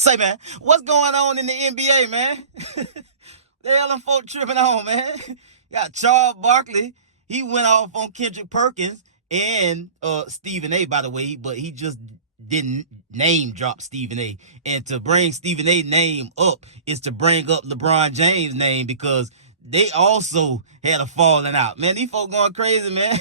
Say, man, what's going on in the NBA, man? The hell them folk tripping on, man? Got Charles Barkley. He went off on Kendrick Perkins and Stephen A, by the way, but he just didn't name drop Stephen A. And to bring Stephen A name up is to bring up LeBron James' name because they also had a falling out. Man, these folk going crazy, man.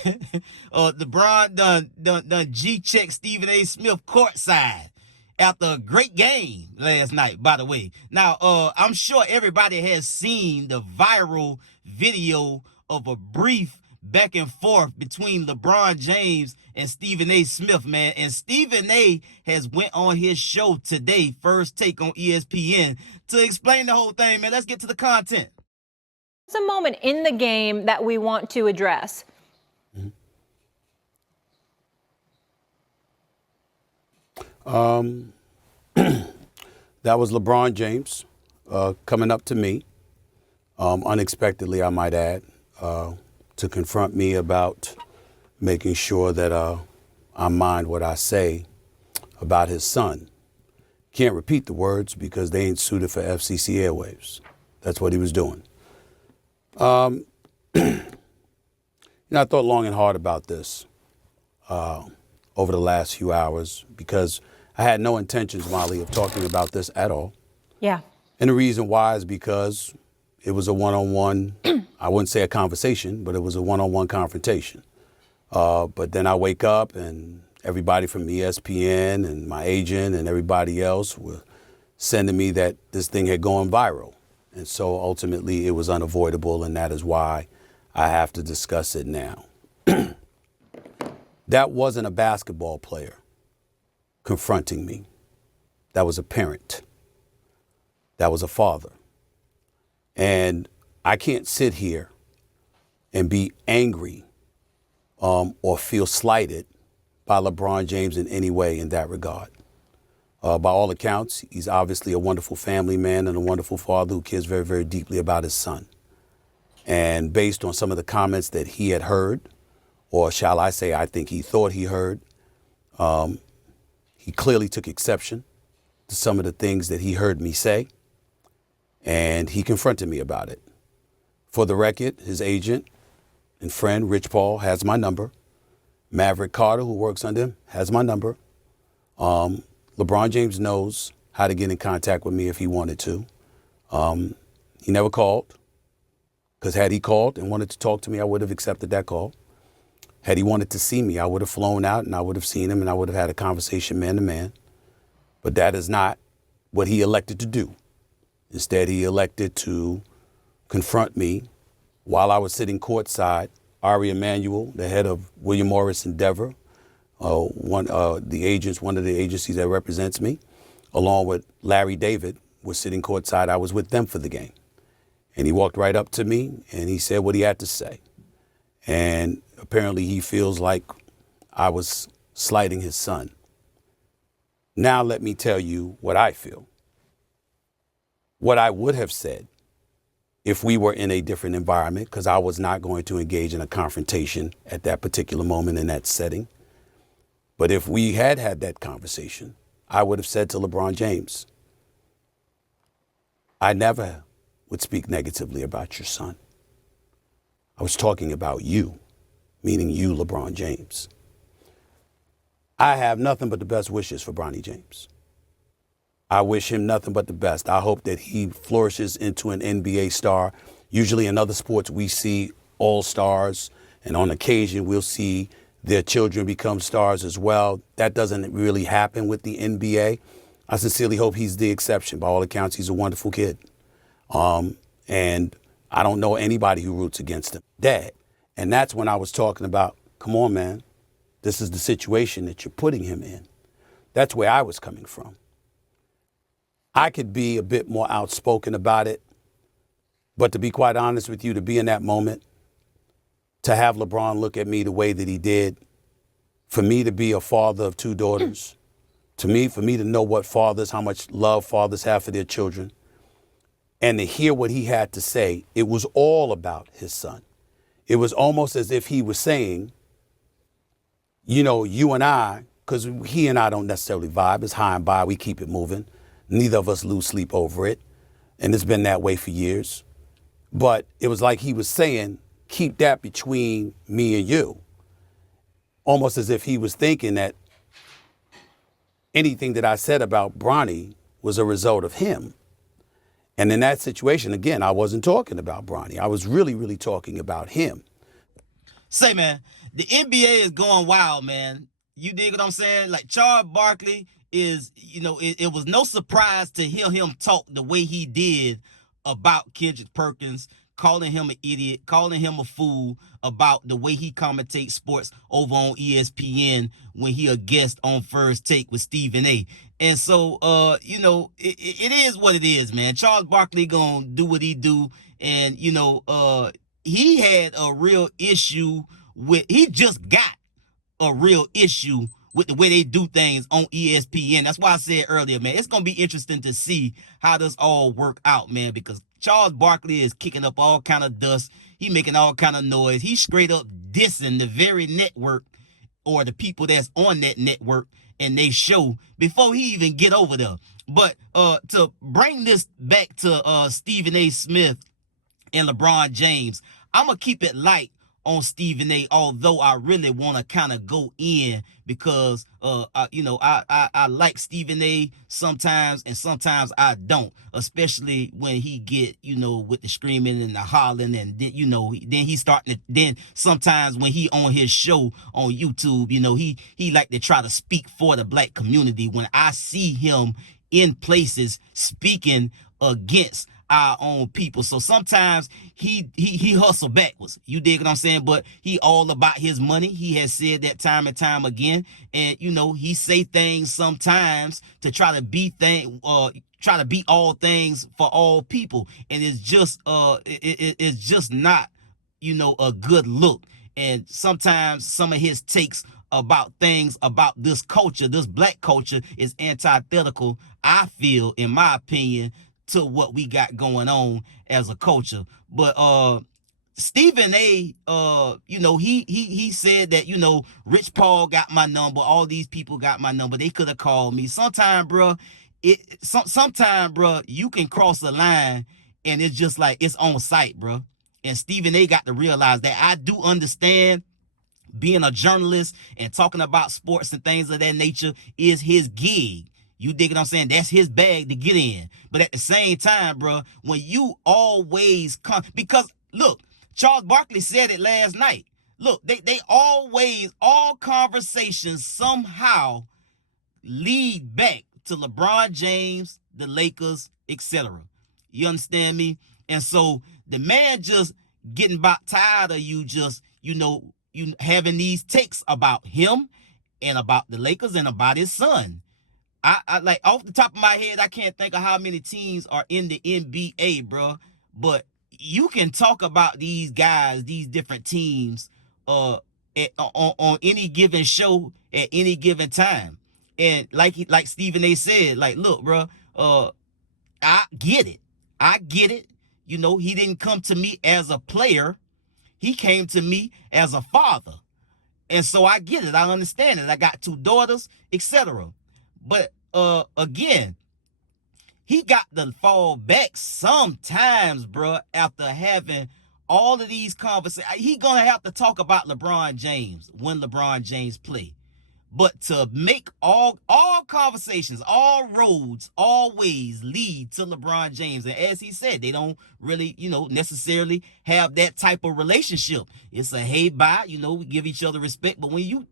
LeBron done G-check Stephen A. Smith courtside after a great game last night, by the way. Now, I'm sure everybody has seen the viral video of a brief back and forth between LeBron James and Stephen A. Smith, man. And Stephen A. has went on his show today, First Take on ESPN, to explain the whole thing, man. Let's get to the content. It's a moment in the game that we want to address. That was LeBron James coming up to me, unexpectedly, I might add, to confront me about making sure that I mind what I say about his son. Can't repeat the words because they ain't suited for FCC airwaves. That's what he was doing. I thought long and hard about this over the last few hours because I had no intentions, Molly, of talking about this at all. Yeah. And the reason why is because it was a one-on-one, I wouldn't say a conversation, but it was a one-on-one confrontation. But then I wake up and everybody from ESPN and my agent and everybody else were sending me that this thing had gone viral. And so ultimately it was unavoidable, and that is why I have to discuss it now. That wasn't a basketball player confronting me. That was a parent. That was a father. And I can't sit here and be angry or feel slighted by LeBron James in any way in that regard. By all accounts, he's obviously a wonderful family man and a wonderful father who cares very, very deeply about his son. And based on some of the comments that he had heard, or shall I say, I think he thought he heard, he clearly took exception to some of the things that he heard me say, and he confronted me about it. For the record, his agent and friend, Rich Paul, has my number. Maverick Carter, who works under him, has my number. LeBron James knows how to get in contact with me if he wanted to. He never called, because had he called and wanted to talk to me, I would have accepted that call. Had he wanted to see me, I would have flown out and I would have seen him and I would have had a conversation man to man. But that is not what he elected to do. Instead, he elected to confront me while I was sitting courtside. Ari Emanuel, the head of William Morris Endeavor, one of the agencies that represents me, along with Larry David, was sitting courtside. I was with them for the game. And he walked right up to me and he said what he had to say. And apparently he feels like I was slighting his son. Now let me tell you what I feel. What I would have said if we were in a different environment, because I was not going to engage in a confrontation at that particular moment in that setting. But if we had that conversation, I would have said to LeBron James, I never would speak negatively about your son. I was talking about you, meaning you, LeBron James. I have nothing but the best wishes for Bronny James. I wish him nothing but the best. I hope that he flourishes into an NBA star. Usually in other sports, we see all-stars, and on occasion, we'll see their children become stars as well. That doesn't really happen with the NBA. I sincerely hope he's the exception. By all accounts, he's a wonderful kid. And I don't know anybody who roots against him. Dad. And that's when I was talking about, come on, man, this is the situation that you're putting him in. That's where I was coming from. I could be a bit more outspoken about it, but to be quite honest with you, to be in that moment, to have LeBron look at me the way that he did, for me to be a father of two daughters, for me to know what fathers, how much love fathers have for their children, and to hear what he had to say, it was all about his son. It was almost as if he was saying, you know, you and I, because he and I don't necessarily vibe, it's high and by, we keep it moving. Neither of us lose sleep over it. And it's been that way for years. But it was like he was saying, keep that between me and you. Almost as if he was thinking that anything that I said about Bronny was a result of him. And in that situation, again, I wasn't talking about Bronny. I was really, really talking about him. Say, man, the NBA is going wild, man. You dig what I'm saying? Like, Charles Barkley is, it was no surprise to hear him talk the way he did about Kendrick Perkins, calling him an idiot, calling him a fool about the way he commentates sports over on ESPN when he a guest on First Take with Stephen A. And so, it is what it is, man. Charles Barkley gonna do what he do. And, he had a real issue he just got a real issue with the way they do things on ESPN. That's why I said earlier, man, it's going to be interesting to see how this all work out, man, because Charles Barkley is kicking up all kind of dust. He making all kind of noise. He's straight up dissing the very network or the people that's on that network and they show before he even get over there. But to bring this back to Stephen A. Smith and LeBron James, I'm going to keep it light on Stephen A., although I really want to kind of go in because, I like Stephen A. sometimes and sometimes I don't, especially when he get, with the screaming and the hollering and then, then he starting to, then sometimes when he on his show on YouTube, he like to try to speak for the black community when I see him in places speaking against our own people. So sometimes he hustle backwards. You dig what I'm saying? But he all about his money. He has said that time and time again. And he say things sometimes to try to be all things for all people. And it's just it's just not, a good look. And sometimes some of his takes about things about this culture, this black culture, is antithetical, I feel, in my opinion, to what we got going on as a culture. But Stephen A, he said that, Rich Paul got my number, all these people got my number, they could have called me. Sometime, bro, you can cross a line and it's just like it's on site, bro. And Stephen A got to realize that. I do understand being a journalist and talking about sports and things of that nature is his gig. You dig what I'm saying? That's his bag to get in. But at the same time, bro, when you always come, because look, Charles Barkley said it last night. Look, they always, all conversations somehow lead back to LeBron James, the Lakers, etc. You understand me? And so the man just getting about tired of you just, you having these takes about him and about the Lakers and about his son. I like, off the top of my head, I can't think of how many teams are in the NBA, bro. But you can talk about these guys, these different teams, on any given show at any given time. And like Stephen A said, like, look, bro, I get it. He didn't come to me as a player. He came to me as a father. And so I get it. I understand it. I got 2 daughters, etc. But again, he got to fall back sometimes, bro, after having all of these conversations. He gonna have to talk about LeBron James when LeBron James play. But to make all conversations, all roads, always lead to LeBron James. And as he said, they don't really, necessarily have that type of relationship. It's a hey, bye, we give each other respect. But when you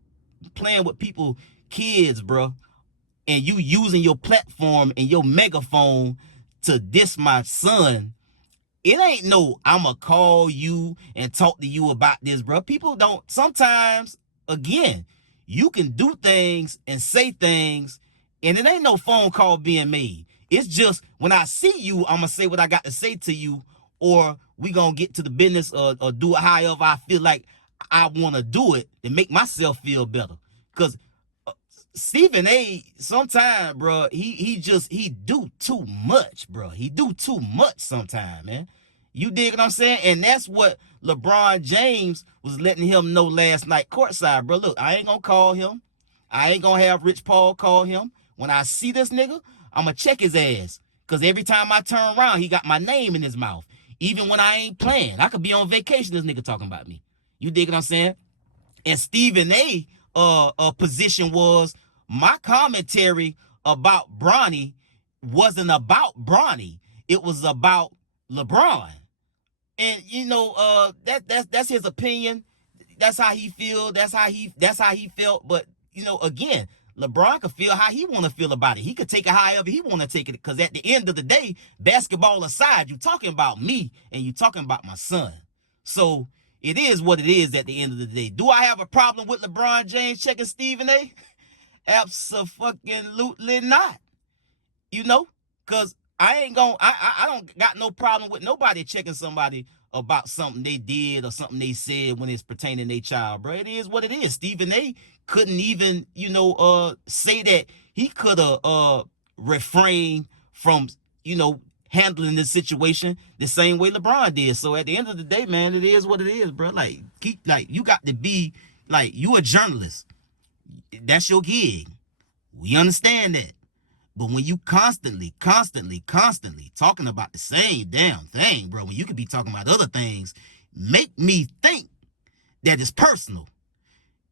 playing with people, kids, bro, and you using your platform and your megaphone to diss my son, it ain't no, I'ma call you and talk to you about this, bro. People don't, sometimes, again, you can do things and say things, and it ain't no phone call being made. It's just, when I see you, I'ma say what I got to say to you, or we gonna get to the business or do it however I feel like I wanna do it to make myself feel better. Because Stephen A, sometimes, bro, he do too much, bro. He do too much sometimes, man. You dig what I'm saying? And that's what LeBron James was letting him know last night courtside, bro. Look, I ain't gonna call him. I ain't gonna have Rich Paul call him. When I see this nigga, I'ma check his ass. Cause every time I turn around, he got my name in his mouth. Even when I ain't playing. I could be on vacation, this nigga talking about me. You dig what I'm saying? And Stephen A position was my commentary about Bronny wasn't about Bronny. It was about LeBron. And you know, that's his opinion. That's how he feel. That's how he felt. But you know, again, LeBron could feel how he want to feel about it. He could take it however he want to take it. Because at the end of the day, basketball aside, you talking about me and you talking about my son. So it is what it is at the end of the day. Do I have a problem with LeBron James checking Stephen A? Absolutely not. You know, because I don't got no problem with nobody checking somebody about something they did or something they said when it's pertaining to their child, bro. It is what it is. Stephen A couldn't even, you know, say that he could have refrained from, you know, handling this situation the same way LeBron did. So at the end of the day, man, it is what it is, bro. Like, you got to be, like, you a journalist. That's your gig. We understand that. But when you constantly talking about the same damn thing, bro, when you could be talking about other things, make me think that it's personal.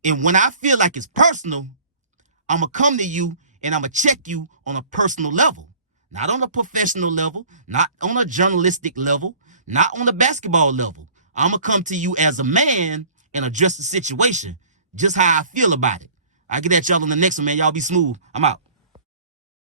And when I feel like it's personal, I'm going to come to you and I'm going to check you on a personal level. Not on a professional level, not on a journalistic level, not on a basketball level. I'm going to come to you as a man and address the situation, just how I feel about it. I'll get at y'all on the next one, man. Y'all be smooth. I'm out.